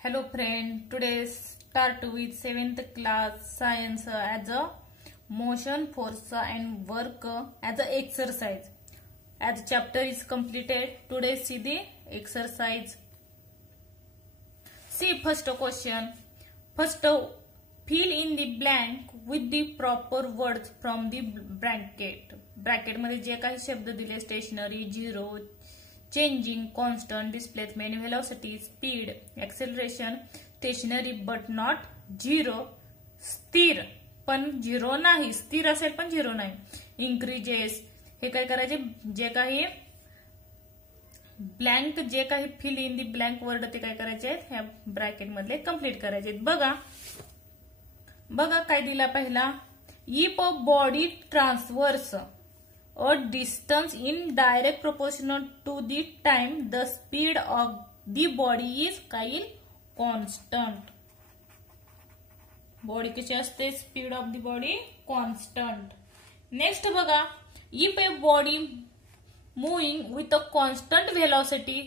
Hello friend, today start with 7th class science as a motion, force and work as a exercise. As chapter is completed, today see the exercise. See first question. First fill in the blank with the proper words from the bracket. Bracket मध्ये जे काही शब्द दिले stationary, zero, changing, constant, displacement, velocity, speed, acceleration, stationary but not zero, स्थिर पण zero नाही, स्थिर असेल पण झिरो नाही, increases, हे काय करायचे, जे काही ब्लँक जे काही fill in the blank word ते काय करायचे ह्या ब्रॅकेट मधले कंप्लीट करायचे. बघा बघा काय दिला पहिला, if a body transverse a distance in direct proportional to the time, the speed of the body is काही constant. बॉडी कशी असते, speed of the body constant. Next बघा, if a body moving with a constant velocity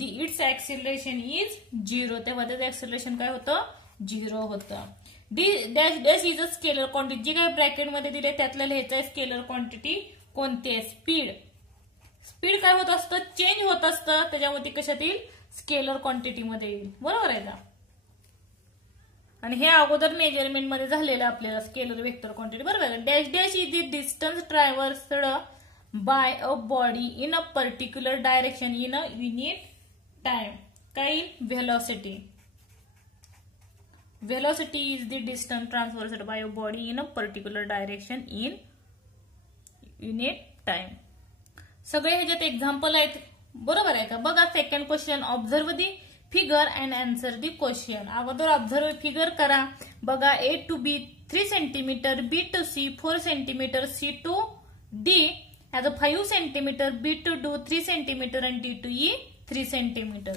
its acceleration is zero, तेव्हा त्याचं acceleration काय होतं, zero होतं. Dash dash is a scalar quantity, जे काही ब्रॅकेट मध्ये दिले त्यातलं लिहायचं आहे स्केलर क्वांटिटी कोणते, स्पीड. स्पीड काय होत असतं, चेंज होत असतं, त्याच्यामध्ये कशात येईल, स्केलर क्वांटिटी मध्ये येईल. बरोबर आहे का. आणि हे अगोदर मेजरमेंट मध्ये झालेलं आपल्याला स्केलर वेक्टर क्वांटिटी. बरोबर आहे. Dash dash is the distance traversed by a body in a particular direction in a unit time, काय velocity. Velocity is the distance transversed by a body in a particular direction in unit time. सगळे ह्याच्यात example आहेत. बरोबर आहे का. बघा second question, observe the figure and answer the question. अगोदर observe figure करा. बघा A to B 3 centimetre, B to C 4 centimetre, C to D has a 5 centimetre, B to D 3 centimetre आणि डी टू ई 3 सेंटीमीटर.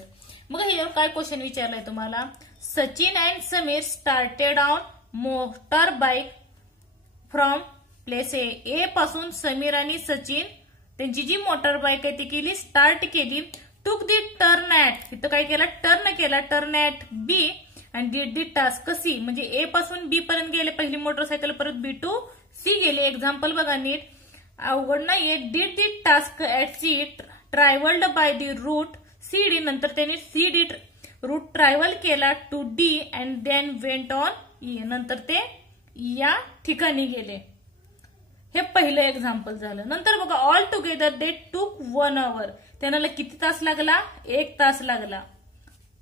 बघा ह्याच्यावर काय question विचारलाय तुम्हाला, Sachin and Sameer started on motor bike from place A. A पासून समीर आणि सचिन त्यांची जी motor bike आहे ती केली, स्टार्ट केली. टूक दी टर्न ऍट, इथं काय केला, टर्न केला, टर्न ऍट बी आणि डीड दी टास्क सी. म्हणजे ए पासून बी पर्यंत गेले पहिली मोटरसायकल, परत बी टू सी गेले. एक्झाम्पल बघा नीट, अवघड नाहीये. Did the task at C, travelled by the route C D, नंतर त्यांनी सी डी रूट ट्रॅव्हल केला to D and then went on E, नंतर ते या ठिकाणी गेले. हे पहिलं एक्झाम्पल झालं. नंतर बघा, ऑल टुगेदर दे टूक 1 hour, त्यांना किती तास लागला, 1 तास लागला,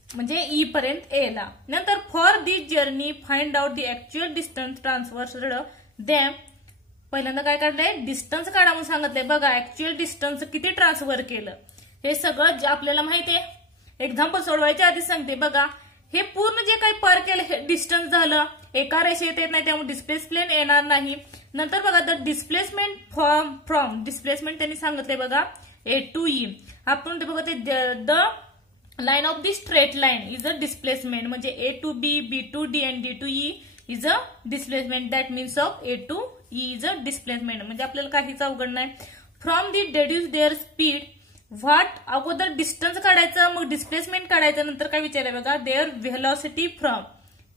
म्हणजे ई पर्यंत ए ला. नंतर for this journey find out the actual distance transversed them, पहिल्यांदा काय काढलंय, डिस्टन्स काढा म्हणून सांगितलंय. बघा ऍक्च्युअल डिस्टन्स किती ट्रान्सफर केलं हे सगळं आपल्याला माहितीये. एक्झाम्पल सोडवायच्या आधी सांगते. बघा हे पूर्ण जे काही पर केलं हे डिस्टन्स झालं, एका रेषेत येत नाही त्यामुळे डिस्प्लेसमेंट येणार नाही. नंतर बघा द डिस्प्लेसमेंट फ्रॉम डिस्प्लेसमेंट त्यांनी सांगितलंय बघा ए टू ई. आपण ते बघा ते the line of the straight line is a displacement, म्हणजे A to B, B to D and D to E is a displacement. That means of A to E is a displacement, म्हणजे आपल्याला काहीच अवघड नाही. From the deduce their speed, what, अगोदर distance काढायचं मग displacement काढायचं, नंतर काय विचारायचं बघा, their velocity from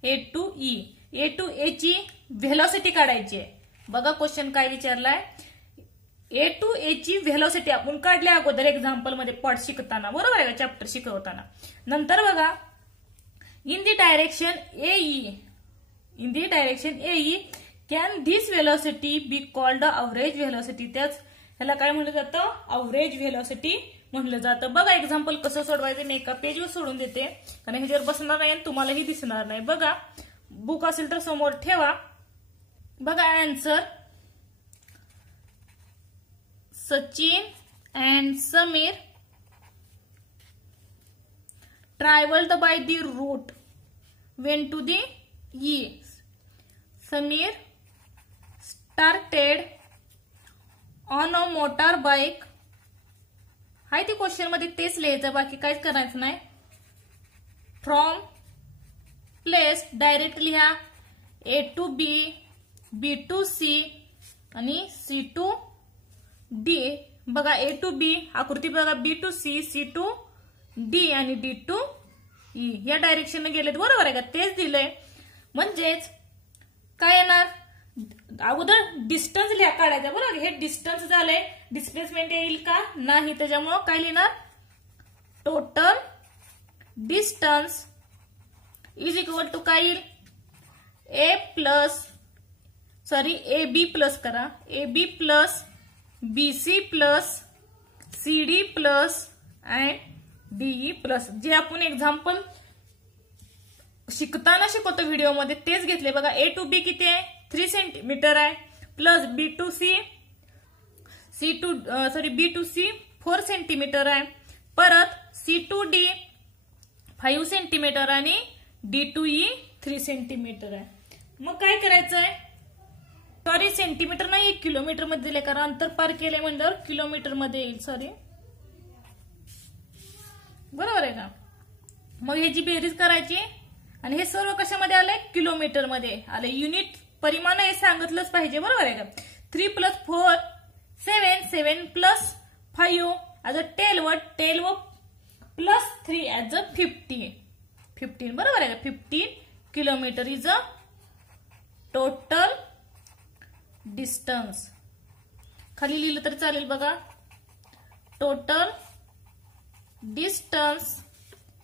A to E. A to A ची व्हेलॉसिटी काढायची आहे. बघा क्वेश्चन काय विचारलाय, ए टू ए ची व्हेलॉसिटी आपण काढल्या अगोदर एक्झाम्पल मध्ये पॉट शिकताना. बरोबर आहे का, चॅप्टर शिकवताना. नंतर बघा, in the direction A E, in the direction A E can this velocity be called average velocity. त्याच ह्याला काय म्हणलं जातं, अवरेज व्हेलॉसिटी म्हणलं जातं. बघा एक्झाम्पल कसं सोडवायचं, मी एका पेजवर सोडून देते कारण ह्याच्यावर बसणार नाही आणि तुम्हालाही दिसणार नाही. बघा बुक असेल तर समोर ठेवा. बघा answer, Sachin and Sameer travelled by the route went to the E. Sameer started on a motor bike, हाय ती क्वेश्चन मध्ये तेच लिहायचं, बाकी काहीच करायचं नाही. फ्रॉम प्लेस डायरेक्ट लिहा, A to B, B to C आणि सी टू डी. बघा ए टू बी आकृती बघा, B to C, C to D आणि डी टू ई या डायरेक्शनने गेलेत, बरोबर आहे का? तेच दिलंय. म्हणजेच काय येणार, अगोदर डिस्टन्स लिहा काढायचा, बरोबर. हे डिस्टन्स झालंय, डिस्प्लेसमेंट येईल का? नाही. त्याच्यामुळं काय लिहिणार, total distance is equal to काय येईल, ए बी प्लस करा, A B plus BC plus CD plus and DE plus. जे आपण एक्झाम्पल शिकताना शिकवतो व्हिडिओमध्ये तेच घेतले बघा. A to B किती आहे, 3 सेंटीमीटर आहे, plus B to C 4 centimetre आहे, परत C to D 5 सेंटीमीटर आणि D to E 3 सेंटीमीटर आहे. मग काय करायचं आहे, सॉरी सेंटीमीटर नाही, किलोमीटर मध्ये दिले, कारण अंतर पार केले म्हणल्यावर किलोमीटर मध्ये येईल. सॉरी, बरोबर आहे का? मग ह्याची बेरीज करायची आणि हे सर्व कशामध्ये आलंय, किलोमीटर मध्ये आले. युनिट परिमाण हे सांगितलंच पाहिजे, बरोबर आहे का? 3 + 4 7, 7 + 5 as a 12 plus 3 as a 15, बरोबर आहे का? 15 kilometre is a total distance. खाली लिहिलं तर चालेल बघा, total distance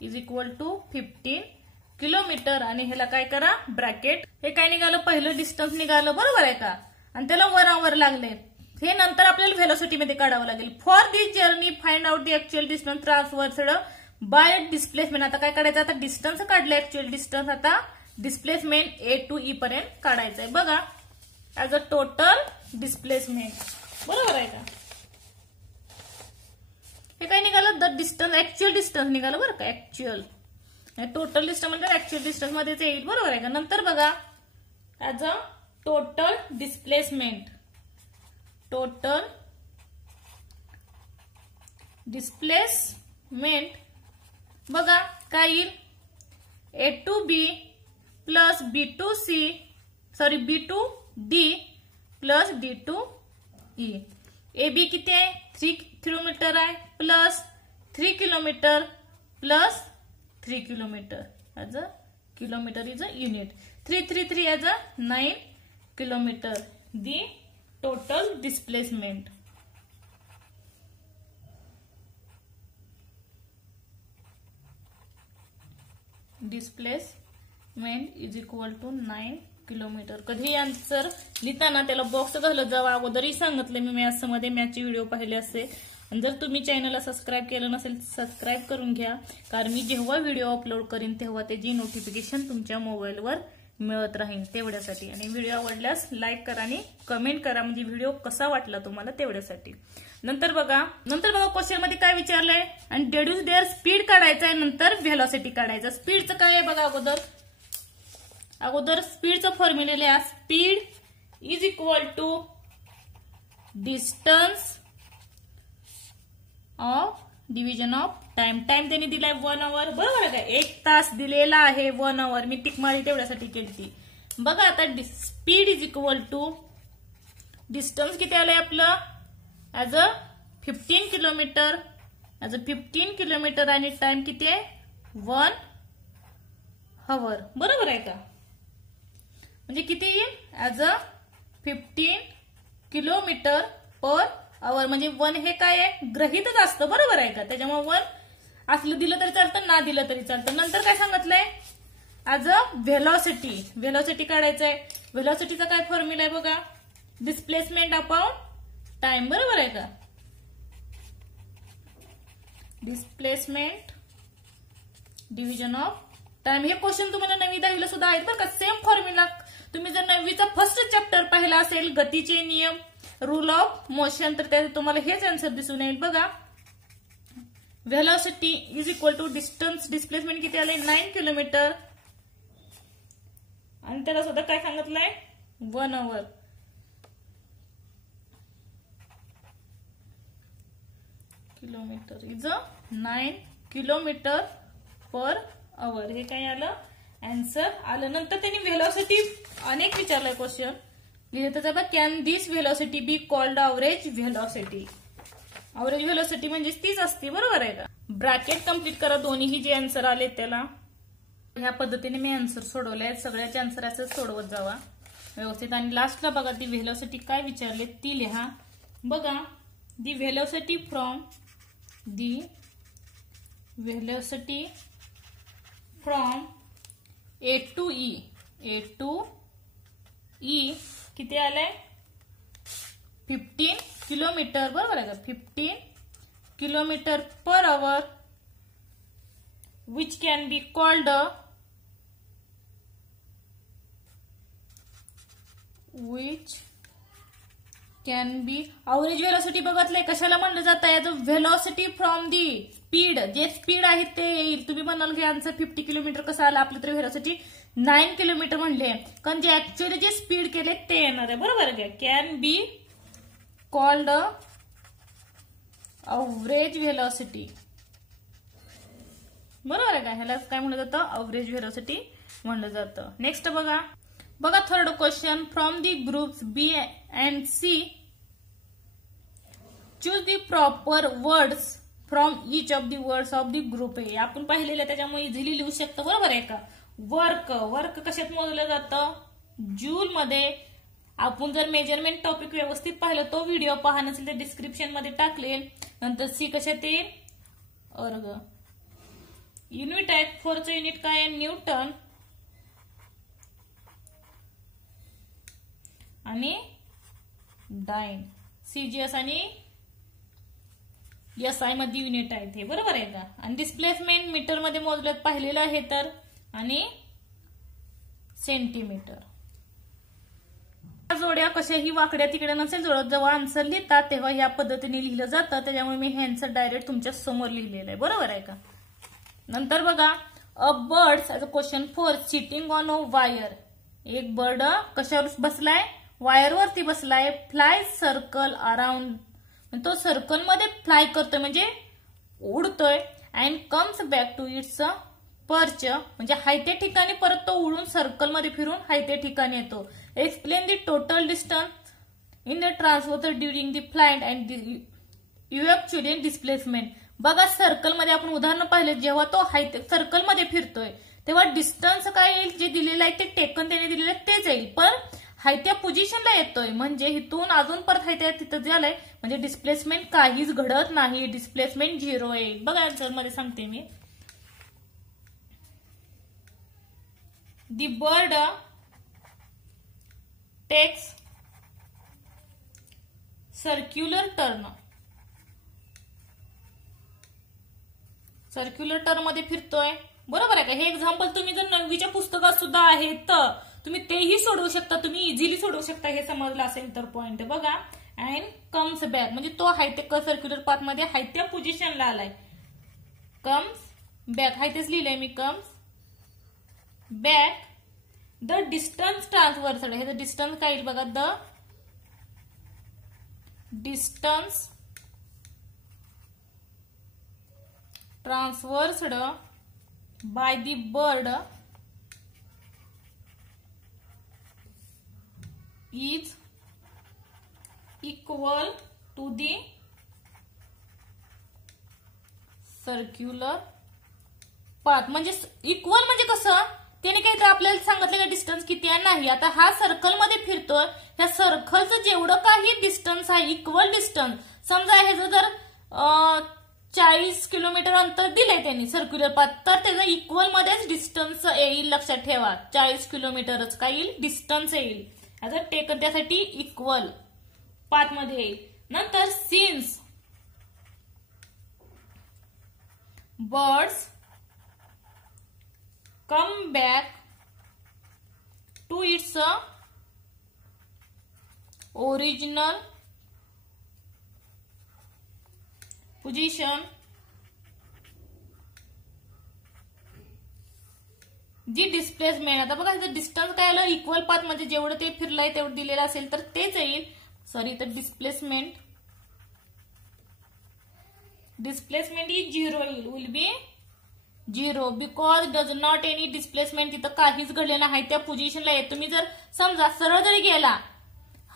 is equal to 15 kilometre. आणि ह्याला काय करा, ब्रॅकेट. हे काय निघालं, पहिलं डिस्टन्स निघालं, बरोबर आहे का? आणि त्याला 1 आवर लागले. हे नंतर आपल्याला व्हेलॉसिटी मध्ये काढावं लागेल. For this journey find out the actual distance transversed by displacement. आता काय करायचं, आता डिस्टन्स काढलं ऍक्च्युअल डिस्टन्स, आता डिस्प्लेसमेंट A to E पर्यंत काढायचं आहे बघा, ऍज अ टोटल डिस्प्लेसमेंट, बरोबर आहे का? हे काय निघालं, द डिस्टन्स, ऍक्च्युअल डिस्टन्स निघालं बरं का, ऍक्च्युअल. टोटल डिस्टन्स म्हणजे ऍक्च्युअल डिस्टन्स मध्येच येईल, बरोबर आहे का? नंतर बघा, as a total displacement, total displacement बघा काय येईल, A to B plus B to C, sorry B to D plus D to E. AB किती आहे, 3 किलोमीटर आहे, plus 3 kilometre plus 3 kilometre as a kilometre is a unit. 3 as a 9 kilometre. The total displacement. Displacement is equal to 9 kilometre. कधी answer लिहिताना त्याला box घालत जावा. अगोदरही सांगितलं मी maths मध्ये, मॅथ्सचे video पाहिले असेल. आणि जर तुम्ही चॅनलला सबस्क्राईब केलं नसेल सबस्क्राईब करून घ्या, कारण मी जेव्हा व्हिडिओ अपलोड करीन तेव्हा त्याची नोटिफिकेशन तुमच्या मोबाईलवर मिळत राहील, तेवढ्यासाठी. आणि व्हिडिओ आवडल्यास लाईक करा आणि कमेंट करा, म्हणजे व्हिडिओ कसा वाटला तुम्हाला तेवढ्यासाठी. नंतर बघा क्वेश्चन मध्ये काय विचारलंय, आणि डेड्यूस देअर स्पीड काढायचं आहे, नंतर व्हेलॉसिटी काढायचं. स्पीडचं काय आहे बघा, अगोदर स्पीडचं फॉर्म्युला लिहा. Speed is equal to distance of division of time. Time त्यांनी दिलाय 1 आवर, बरोबर आहे का? 1 तास दिलेला आहे, 1 आवर. मी टिक मारी तेवढ्यासाठी केली ती. बघा आता speed is equal to distance किती आलंय आपलं, as a 15 kilometre, as a 15 kilometre. आणि टाइम किती आहे, 1 आवर, बरोबर आहे का? म्हणजे किती येईल, ऍज अ 15 किलोमीटर पर आवर. म्हणजे 1 हे काय आहे, गृहीतच असतं, बरोबर आहे का? त्याच्यामुळे 1 असलं दिलं तरी चालतं, ना दिलं तरी चालतं. नंतर काय सांगितलंय, ऍज अ व्हेलॉसिटी. व्हेलॉसिटी काढायचं आहे. व्हेलॉसिटीचा काय फॉर्म्युला आहे बघा, डिस्प्लेसमेंट अपॉन टाइम, बरोबर आहे का? Displacement division of time. हे क्वेश्चन तुम्हाला 9वी 10वीला सुद्धा आहेत बरं का, सेम फॉर्म्युला. तुम्ही जर 9वीचा फर्स्ट चॅप्टर पाहिला असेल, गतीचे नियम, रूल ऑफ मोशन, तर त्यात तुम्हाला हेच आन्सर दिसून येईल बघा. Velocity is equal to distance, displacement किती आलंय, 9 किलोमीटर. आणि त्याला सुद्धा काय सांगितलंय, 1 hour. Kilometre is a 9 kilometre per hour. हे काय आलं, आन्सर आलं. नंतर त्यांनी व्हेलॉसिटी अनेक विचारलाय क्वेश्चन लिहिलं, त्याचा बघा, can this velocity be called average velocity. Average velocity म्हणजे तीच असते, बरोबर आहे का. ब्रॅकेट कम्प्लीट करा दोन्हीही जे आन्सर आले त्याला. ह्या पद्धतीने मी आन्सर सोडवले आहेत. सगळ्याचे आन्सर असं सोडवत जावा व्यवस्थित. आणि लास्टला बघा ती व्हेलॉसिटी काय विचारले ती लिहा. बघा the velocity from A to E किती आलंय 15 किलोमीटर, बरोबर आहे का. 15 kilometre per our which can be called average velocity बघितलंय कशाला म्हणलं जातं याचं. व्हेलॉसिटी फ्रॉम दी स्पीड, जे स्पीड आहे ते येईल. तुम्ही म्हणाल की आन्सर 50 किलोमीटर कसं आलं, आपलं तर व्हेलॉसिटी 9 किलोमीटर म्हणले, कारण जे ऍक्च्युअली जे स्पीड केले ते येणार आहे, बरोबर आहे. Can be called average velocity, बरोबर आहे का. ह्याला काय म्हणलं जातं, अवरेज व्हेलॉसिटी म्हणलं जातं. नेक्स्ट बघा third question. From the groups B and C choose the proper words from each of the words of the group A. आपण पाहिलेलं त्याच्यामुळे इझिली लिहू शकतो, बरोबर आहे का. वर्क कशात मोजलं जातं, जूल मध्ये. आपण जर मेजरमेंट टॉपिक व्यवस्थित पाहिलं तो व्हिडिओ पहा, नसेल तर डिस्क्रिप्शन मध्ये टाकलेल. नंतर सी कशात येईल, अर्ग. युनिट आहे 4चं युनिट काय आहे, न्यूटन. आणि डाइन, सीजीएस आणि SI मध्ये युनिट आहे ते, बरोबर आहे का. आणि डिस्प्लेसमेंट मीटर मध्ये मोजल्यात पाहिलेलं आहे तर, आणि सेंटीमीटर. जोड्या कशाही वाकड्या तिकडे नसेल जोडत, जेव्हा आन्सर लिहितात तेव्हा या पद्धतीने लिहिलं जातं, त्याच्यामुळे मी हे आन्सर डायरेक्ट तुमच्या समोर लिहिलेलं आहे, बरोबर आहे का. नंतर बघा a birds as a question 4 sitting on a wire. एक बर्ड कशावर बसलाय, वायरवरती बसलाय. फ्लाय सर्कल अराउंड, तो सर्कल मध्ये फ्लाय करतोय म्हणजे उडतोय. And comes back to its perch, म्हणजे हाय त्या ठिकाणी परत तो उडून सर्कल मध्ये फिरून हाय त्या ठिकाणी येतो. Explain the total distance in the transfer during the flight and इव्हॅक्च्युअली डिस्प्लेसमेंट. बघा सर्कल मध्ये आपण उदाहरण पाहिले, जेव्हा तो हाय सर्कल मध्ये फिरतोय तेव्हा डिस्टन्स काय येईल, जे दिलेलं आहे ते टेकन त्याने दिलेलं आहे तेच येईल, पण हाय त्या पोझिशनला येतोय म्हणजे इथून अजून परत हाय त्या तिथं झालंय, म्हणजे डिस्प्लेसमेंट काहीच घडत नाही, डिस्प्लेसमेंट 0 येईल. बघा आन्सर मध्ये सांगते मी. The bird takes circular turn, circular turn मध्ये फिरतोय, बरोबर आहे का. हे एक्झाम्पल तुम्ही जर 9वीच्या पुस्तकात सुद्धा आहे तर तुम्ही तेही सोडवू शकता, तुम्ही इझिली सोडवू शकता, हे समजलं असेल तर पॉइंट. बघा अँड कम्स बॅक, म्हणजे तो हायते सर्क्युलर पाथ मध्ये हायत्या पोझिशनला आलाय. कम्स बॅक हायतेच लिहिलंय मी, comes back. The distance transversal, हे डिस्टन्स काय येईल बघा, the distance traversed by the bird is equal to the circular path. म्हणजे इक्वल म्हणजे कसं, त्याने काही आपल्याला सांगितलेलं डिस्टन्स किती आहे नाही. आता हा सर्कल मध्ये फिरतोय, त्या सर्कलचं जेवढं काही डिस्टन्स आहे इक्वल डिस्टन्स, समजा ह्याचं जर 40 किलोमीटर अंतर दिलंय त्यांनी सर्क्युलर पाथ, तर त्याचं इक्वल मध्येच डिस्टन्स येईल, लक्षात ठेवा. 40 किलोमीटरच काय येईल, डिस्टन्स येईल. आता टेकन त्यासाठी इक्वल पाथ मध्ये येईल. नंतर since birds come back to its original position, जी डिस्प्लेसमेंट. आता बघा डिस्टन्स काय आलं, इक्वल पाथ मध्ये जेवढं ते फिरलंय तेवढं दिलेलं असेल तर तेच येईल. सॉरी, तर डिस्प्लेसमेंट इज 0 येईल, will be 0 because does not any displacement. तिथं काहीच घडलेलं नाही, त्या पोझिशनला येत. तुम्ही जर समजा सरळ जरी गेला,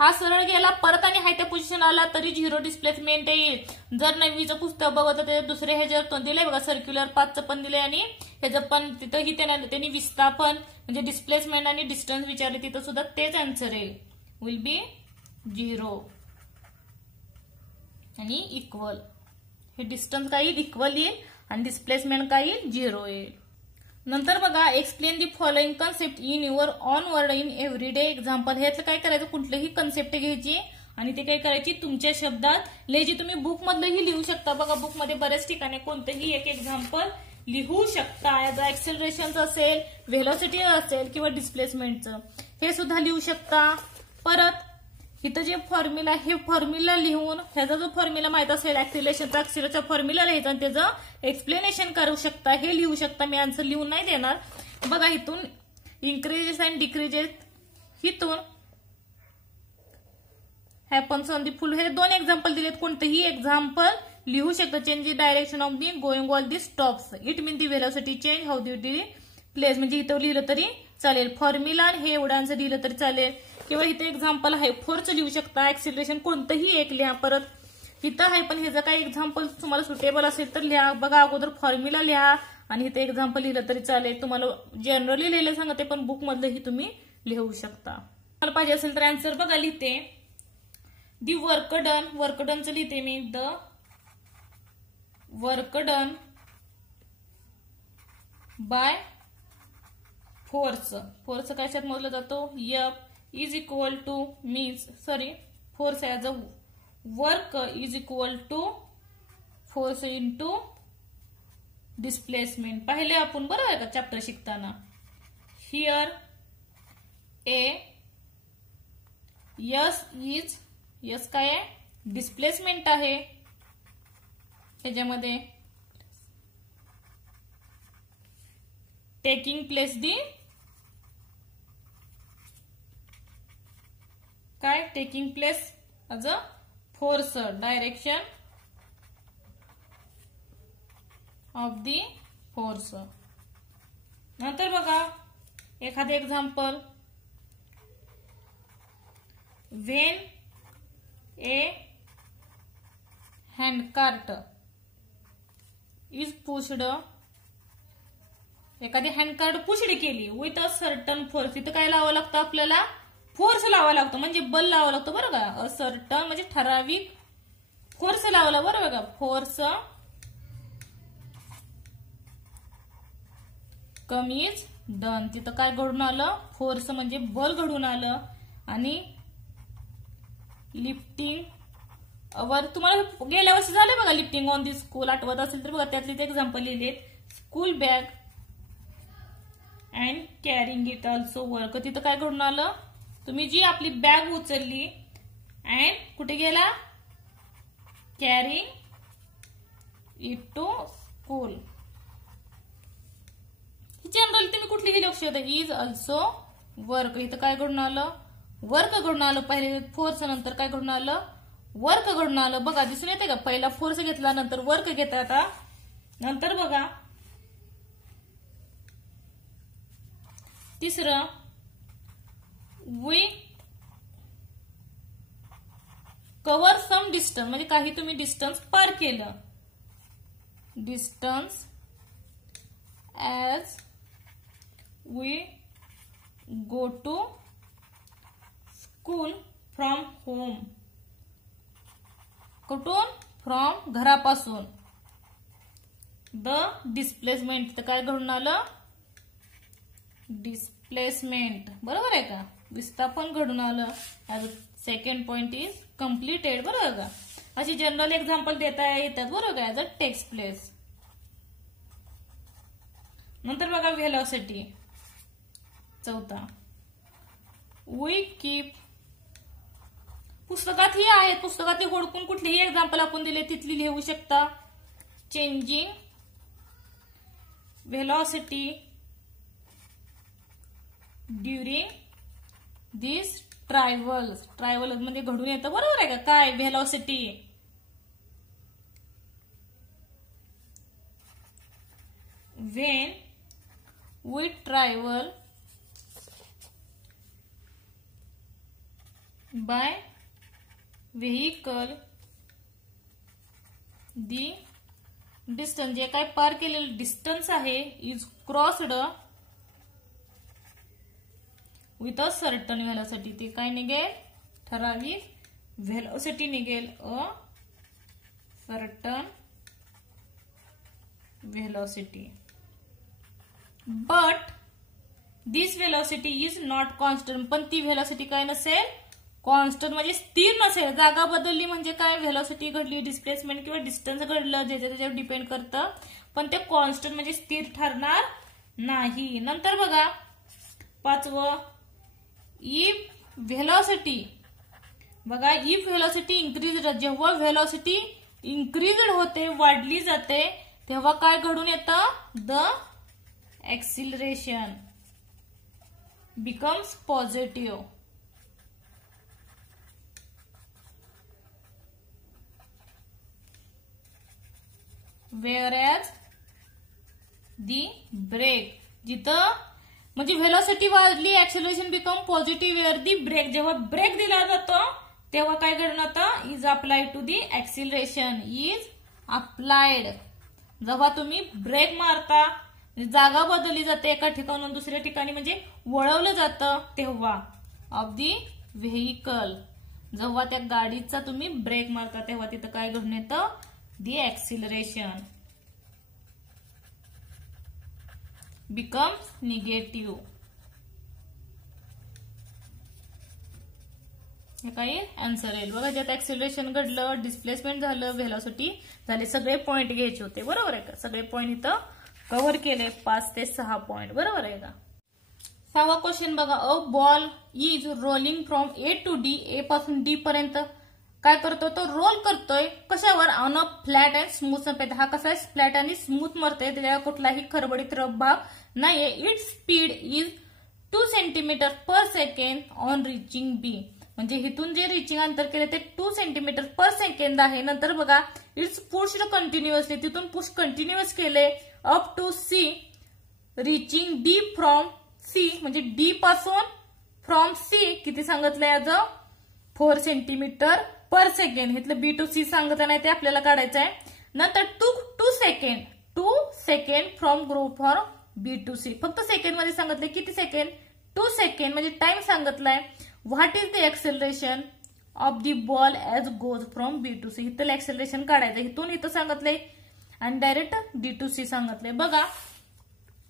हा सरळ गेला परत आणि हाय त्या पोझिशन आला तरी 0 डिस्प्लेसमेंट येईल. जर 9वीचं पुस्तक बघत ते दुसरे ह्याच्यावर दिलंय बघा, सर्क्युलर पाथचं पण दिलंय आणि ह्याचं पण तिथंही त्यांनी विस्थापन म्हणजे डिस्प्लेसमेंट आणि डिस्टन्स विचारले, तिथं सुद्धा तेच आन्सर आहे, विल बी 0 आणि इक्वल. हे डिस्टन्स काय येईल, इक्वल येईल आणि डिस्प्लेसमेंट काय येईल, 0 येईल. नंतर बघा explain the following concept in your own word in everyday example. ह्यातलं काय करायचं, कुठलीही कन्सेप्ट घ्यायची आणि ते काय करायची तुमच्या शब्दात लिहायची. तुम्ही बुक मधलंही लिहू शकता बघा, बुक मध्ये बऱ्याच ठिकाणी कोणतेही एक एक्झाम्पल लिहू शकता. एक्सेलरेशनचं असेल, व्हेलॉसिटी असेल किंवा डिस्प्लेसमेंटचं हे सुद्धा लिहू शकता. परत इथं जे फॉर्म्युला हे फॉर्म्युला लिहून ह्याचा जो फॉर्म्युला माहित असेल ऍक्सिलरेशनचा, ऍक्सिलरेशनचा फॉर्म्युला लिहायचा आणि त्याचं एक्सप्लेनेशन करू शकता, हे लिहू शकता. मी आन्सर लिहून नाही देणार. बघा इथून इन्क्रीजेस अँड डिक्रीजेस, इथून हॅपन्स ऑन दी फुल, हे 2 एक्झाम्पल दिलेत. कोणतेही एक्झाम्पल लिहू शकता. Change the direction of the going all the stops, it mean the velocity change, how the place, म्हणजे इथं लिहिलं तरी चालेल. फॉर्म्युला हे एवढं आन्सर लिहिलं तरी चालेल. किंवा इथे एक्झाम्पल आहे फोर्स लिहू शकता, ऍक्सिलरेशन कोणतंही एक लिहा. परत इथं आहे पण ह्याचं काही एक्झाम्पल तुम्हाला सुटेबल असेल तर लिहा. बघा अगोदर फॉर्म्युला लिहा आणि इथे एक्झाम्पल लिहिलं तरी चालेल. तुम्हाला जनरली लिहिलं सांगते पण बुक मधलंही तुम्ही लिहू शकता. तुम्हाला पाहिजे असेल तर आन्सर बघा लिहिते. दी वर्क डन, वर्क डनचं लिहिते मी. The work done by force, force कशात मोजला जातो, F is equal to means force as a work is equal to force into displacement. पाहिले आपण बरोबर आहे का चॅप्टर शिकताना. Here A S काय आहे, डिस्प्लेसमेंट आहे. त्याच्यामध्ये टेकिंग प्लेस दी काय, taking place as a force, direction of the force. नंतर बघा एखादे example, when a handcart is pushed, एखादी हँडकार्ट पुशड केली विथ अ सर्टन फोर्स, इथं काय लावावं लागतं आपल्याला, फोर्स लावावा लागतो म्हणजे बल लावावं लागतं बरोबर का. असर्टन म्हणजे ठराविक फोर्स लावला बरोबर का. फोर्स कमी इज डन, तिथं काय घडून आलं, फोर्स म्हणजे बल घडून आलं. आणि लिफ्टिंग वर तुम्हाला गेल्या वर्षी झालं बघा, लिफ्टिंग ऑन दी स्कूल आठवत असेल तर बघा, त्यातले ते एक्झाम्पल लिहिले. School bag and carrying it also work, तिथं काय घडून आलं, तुम्ही जी आपली बॅग उचलली अँड कुठे गेला, carrying it to school. General तुम्ही कुठलीही लक्ष होतं, इज ऑल्सो वर्क, इथं काय घडून आलं, वर्क घडून आलं. पहिले फोर्स नंतर काय घडून आलं, वर्क घडून आलं. बघा दिसून येते का, पहिला फोर्स घेतला नंतर वर्क घेतात. नंतर बघा तिसरं, वी कव्हर सम डिस्टन्स, म्हणजे काही तुम्ही डिस्टन्स पार केलं. Distance as we go to school from home, कुठून, फ्रॉम घरापासून. द डिस्प्लेसमेंट, तर काय घडून आलं, डिस्प्लेसमेंट बरोबर आहे का, विस्थापन घडून आलं. सेकंड पॉइंट इज कम्प्लिटेड बरोबर का. अशी जनरल एक्झाम्पल देता येतात बरोबर का, ऍज अ टेक्स प्लेस. नंतर बघा व्हेलॉसिटी, चौथा, वी कीप, पुस्तकात ही आहेत, पुस्तकात होडकून कुठलीही एक्झाम्पल आपण दिले तिथली लिहू शकता. Changing velocity during this travels, travel म्हणजे घडून येतं बरोबर आहे का, काय velocity. When we travel by vehicle the distance, जे काय पार केलेलं डिस्टन्स आहे is crossed with a certain velocity, ते काय निघेल ठराविक व्हेलॉसिटी निघेल, a certain velocity. But this velocity is not constant, पण ती व्हेलॉसिटी काय नसेल कॉन्स्टंट, म्हणजे स्थिर नसेल. जागा बदलली म्हणजे काय, व्हेलॉसिटी घडली, डिस्प्लेसमेंट किंवा डिस्टन्स घडलं, ज्याच्या त्याच्यावर डिपेंड करतं, पण ते कॉन्स्टंट म्हणजे स्थिर ठरणार नाही. नंतर बघा 5वं, इफ व्हेलॉसिटी, बघा इफ व्हेलॉसिटी इन्क्रीज, जेव्हा व्हेलॉसिटी इन्क्रीज्ड होते, वाढली जाते, तेव्हा काय घडून येतं, the acceleration becomes positive. Whereas the brake, जिथं म्हणजे व्हेलॉसिटी वाढली, acceleration become positive. Where the brake, जेव्हा ब्रेक दिला जातो तेव्हा काय घडून येतं, is applied to the acceleration, is applied. जेव्हा तुम्ही ब्रेक मारता, जागा बदलली जाते एका ठिकाणून दुसऱ्या ठिकाणी, म्हणजे वळवलं जातं, तेव्हा ऑफ दी व्हेकल, जेव्हा त्या गाडीचा तुम्ही ब्रेक मारता तेव्हा तिथं काय घडून येतं, दी एक्सिलरेशन बिकम्स निगेटिव्ह. हे काही आन्सर येईल बघा, ज्यात एक्सिलरेशन घडलं, डिस्प्लेसमेंट झालं, व्हेलॉसिटी झाले, सगळे पॉइंट घ्यायचे होते. बरोबर आहे का, सगळे पॉइंट इथं कव्हर केले, 5 ते 6 पॉइंट. बरोबर आहे का. 6वा क्वेश्चन बघा, a ball is rolling from A to D, A पासून डी पर्यंत काय करतो, तो रोल करतोय, कशावर, on a flat and smooth surface. हा कसा आहे, फ्लॅट आणि स्मूथ मरतोय, त्याच्यावर कुठलाही खरबडीत रफ भाग नाहीये. Its speed is 2 centimetre per second on reaching B, म्हणजे इथून जे रिचिंग अंतर केले ते 2 सेंटीमीटर पर सेकंड आहे. नंतर बघा, इट्स पुश्ड कंटिन्युअसली, तिथून पुश कंटिन्युअस केले up to C, reaching D from C, म्हणजे डी पासून फ्रॉम सी किती सांगितलंय, as a 4 centimetre per second. इथलं बी टू सी सांगितलं नाही, ते आपल्याला काढायचं आहे. नंतर 2 second from group for B to C, फक्त सेकंड मध्ये सांगितलंय, किती सेकंड, 2 सेकंड, म्हणजे टाइम सांगितलाय. What is the acceleration of the ball as goes from B to C, इथलं एक्सेलरेशन काढायचं, इथून इथं सांगितलंय आणि डायरेक्ट डी टू सी सांगितलंय. बघा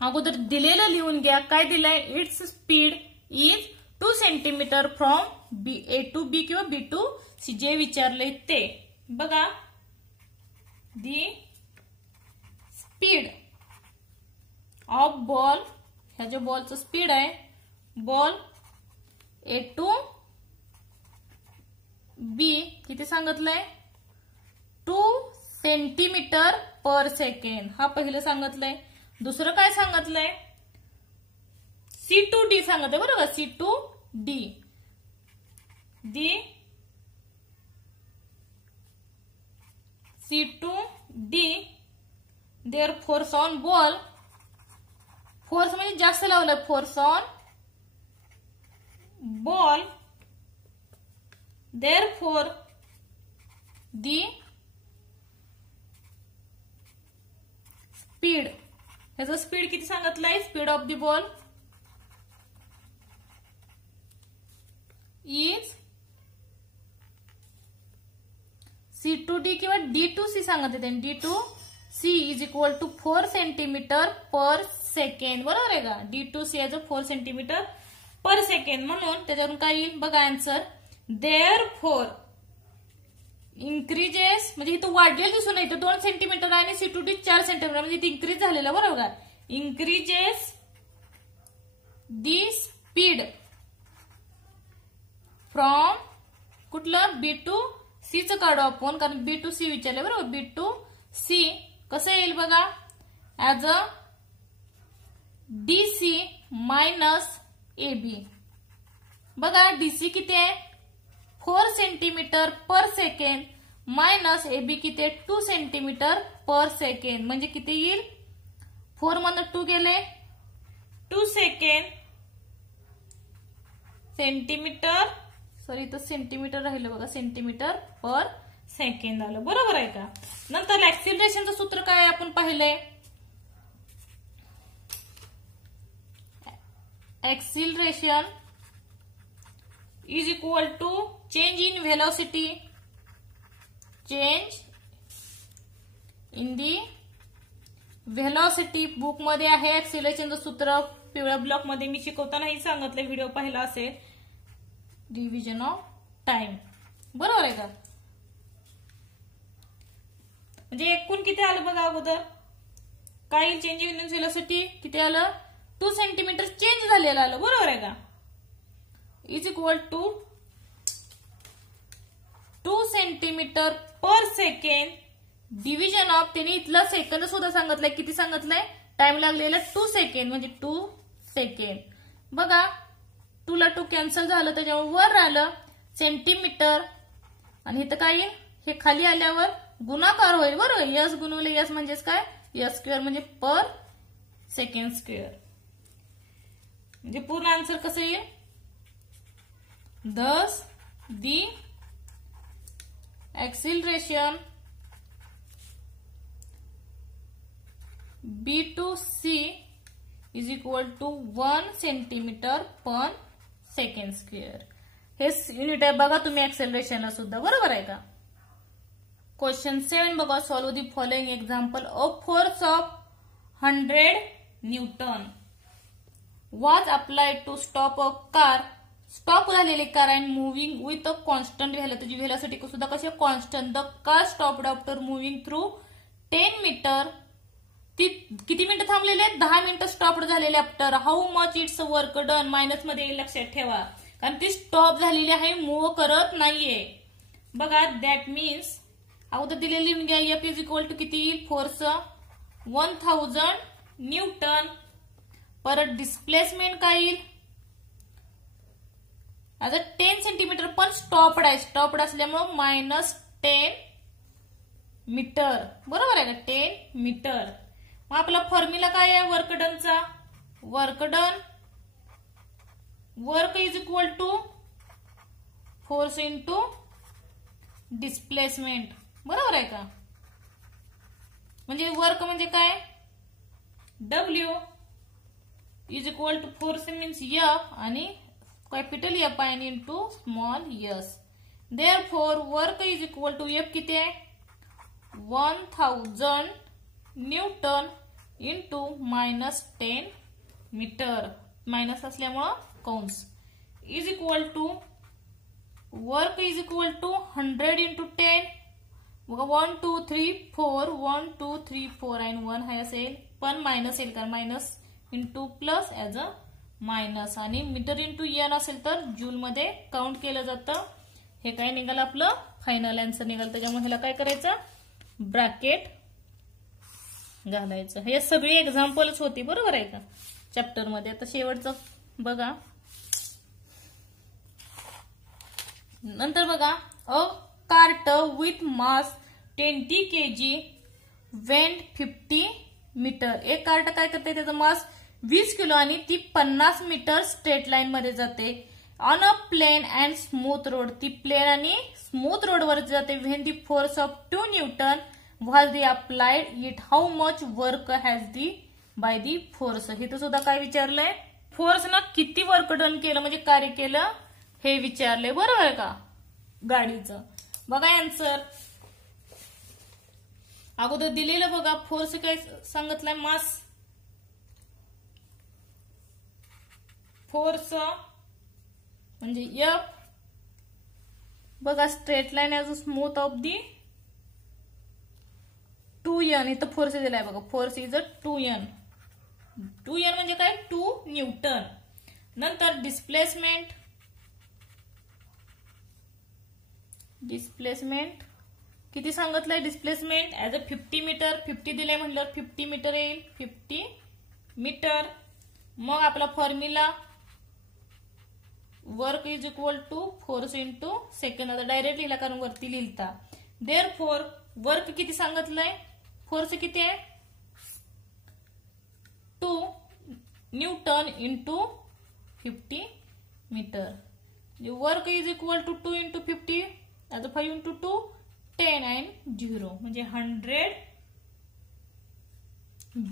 अगोदर दिलेलं लिहून घ्या, काय दिलंय, its speed is 2 centimetre from B A to B किंवा बी टू सी, जे विचारले ते. बघा दी स्पीड ऑफ बॉल, ह्या जो बॉलचं स्पीड आहे, बॉल ए टू बी किती सांगितलंय, 2 सेंटीमीटर पर सेकंड, हा पहिलं सांगितलंय. दुसरं काय सांगितलंय, सी टू डी सांगितलंय, बरोबर, C to D, the C to D there force on ball, force म्हणजे जास्त लावलं, force on ball, therefore the speed, ह्याचं स्पीड किती सांगितलंय, speed of the ball is C to D किंवा डी टू सी सांगितलं त्यांनी, D to C is equal to 4 centimetre per second. बरोबर आहे का, D to C as 4 centimetre per second, म्हणून त्याच्यावरून काय येईल बघा आन्सर, therefore increases, म्हणजे इथं वाढलेलं दिसून येतं, 2 सेंटीमीटर आणि सी टू डी 4 सेंटीमीटर, म्हणजे इथे इन्क्रीज झालेलं. बरोबर, increases the speed फ्रॉम कुठलं, बी टू सी च काढू आपण, कारण बी टू सी विचारलं. बरोबर, बी टू सी कसं येईल बघा, as a D C minus A B. बघा डीसी किती आहे, 4 centimetre per second, minus A B किती आहे, 2 सेंटीमीटर पर सेकंड, म्हणजे किती येईल, 4 मधून 2 गेले, 2 सेकंड सेंटीमीटर सॉरी इथं सेंटीमीटर राहिलं बघा, सेंटीमीटर पर सेकंड आलं. बरोबर आहे का? नंतर ऍक्सिलरेशनचं सूत्र काय आपण पाहिलंय. Acceleration is equal to change in velocity, change in the velocity. Book मध्ये आहे ऍक्सिलरेशनचं सूत्र, पिवळ्या ब्लॉक मध्ये मी शिकवतानाही सांगितलं, व्हिडिओ पाहिला असेल. Division of time. बरोबर आहे का? म्हणजे एकूण किती आलं बघा अगोदर. काय चेंज इन व्हेलॉसिटी किती आलं, 2 सेंटीमीटर चेंज झालेलं आलं. बरोबर आहे का? Is equal to 2 centimetre per second division of, त्याने इथलं सेकंद सुद्धा सांगितलंय. किती सांगितलंय? टाइम लागलेला 2 सेकंड, म्हणजे 2 सेकंड. बघा 2 ला 2 कॅन्सल झालं, त्याच्यामुळे वर आलं सेंटीमीटर, आणि इथं काय येईल, हे खाली आल्यावर गुणाकार होईल. बरोबर, यस गुणवले यस म्हणजेच काय, यस स्क्वेअर म्हणजे पर सेकंड स्क्वेअर. म्हणजे पूर्ण आन्सर कसं येईल, thus the acceleration B to C is equal to 1 centimeter per second square. हे युनिट आहे बघा तुम्ही ऍक्सेलरेशनला सुद्धा. बरोबर आहे का? क्वेश्चन 7 बघा. Solve the following example. A force of 100 newton was applied to stop a car. Stop झालेली car and moving with a constant velocity. Velocity सुद्धा कशी constant. The car stopped after moving through 10 metre. ती किती मिनिटं थांबलेले आहेत, 10 मिनिटं stop झालेले. After how much its work done, minus मध्ये लक्षात ठेवा, कारण ती स्टॉप झालेली आहे, मूव्ह करत नाहीये. बघा दॅट मीन्स अगोदर दिलेली एफ इज इक्वल टू किती येईल, फोर्स 1000 न्यूटन. परत डिस्प्लेसमेंट काय येईल, आता 10 सेंटीमीटर पण स्टॉपड आहे. स्टॉपड असल्यामुळे -10 मीटर. बरोबर आहे का, 10 मीटर. मग आपला फॉर्म्युला काय आहे वर्क डनचा, work done work is equal to force into displacement. बरोबर आहे का? म्हणजे वर्क म्हणजे काय, W is equal to force means F आणि कॅपिटल एफ आहे into small S. Therefore work is equal to F किती आहे, 1000 न्यूटन इंटू -10 मीटर. मायनस असल्यामुळं कंस is equal to work is equal to 100 into 10. बघा 1 2 3 4 1 2 3 4 आणि 1 हा असेल, पण मायनस येईल कारण minus into plus as a minus. आणि मीटर इंटू एन असेल तर जूल मध्ये काउंट केलं जातं. हे काय निघाल आपलं फायनल आन्सर निघाल. त्याच्यामुळे ह्याला काय करायचं, ब्रॅकेट घालायचं. हे सगळी एक्झाम्पल्स होती. बरोबर आहे का चॅप्टर मध्ये. आता शेवटचं बघा. नंतर बघा, a cart with mass 20 kg went 50 meter. एक कार्ट काय करते, त्याचं मास 20 किलो आणि ती 50 मीटर स्ट्रेट लाईन मध्ये जाते. On a plane and smooth road. ती प्लेन आणि स्मूथ रोड वर जाते. When the force of 2 newton was they applied it, how much work has the by the force. हे तर सुद्धा काय विचारलंय, फोर्स ना किती वर्क डन केलं म्हणजे कार्य केलं हे विचारलंय. बरोबर आहे का गाडीचं. बघा आन्सर अगोदर दिलेलं बघा. फोर्स काय सांगितलंय, मास फोर्स म्हणजे एफ. बघा straight line as a smooth of the 2n. इथं फोर्स दिलाय बघा, force is a 2n. 2n म्हणजे काय, 2 न्यूटन. नंतर डिस्प्लेसमेंट, डिस्प्लेसमेंट किती सांगितलंय, डिस्प्लेसमेंट ऍज अ 50 मीटर. 50 दिलंय म्हटल्यावर 50 मीटर येईल, 50 मीटर. मग आपला formula work is equal to force into second. आता डायरेक्ट लिहिला कारण वरती लिहिलता. देअरफॉर वर्क किती सांगितलंय, फोर्स किती आहे, 2 newton into 50 meter. Work is equal to 2 × 50 आता 5 × 2 10 and 0 म्हणजे 100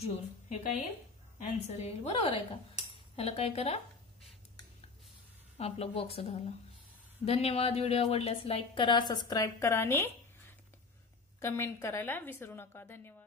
जूल. हे काय येईल आन्सर येईल. बरोबर आहे का. ह्याला काय करा आपला बॉक्स घाला. धन्यवाद. व्हिडिओ आवडल्यास लाईक करा, सबस्क्राईब करा आणि कमेंट करायला विसरू नका. धन्यवाद.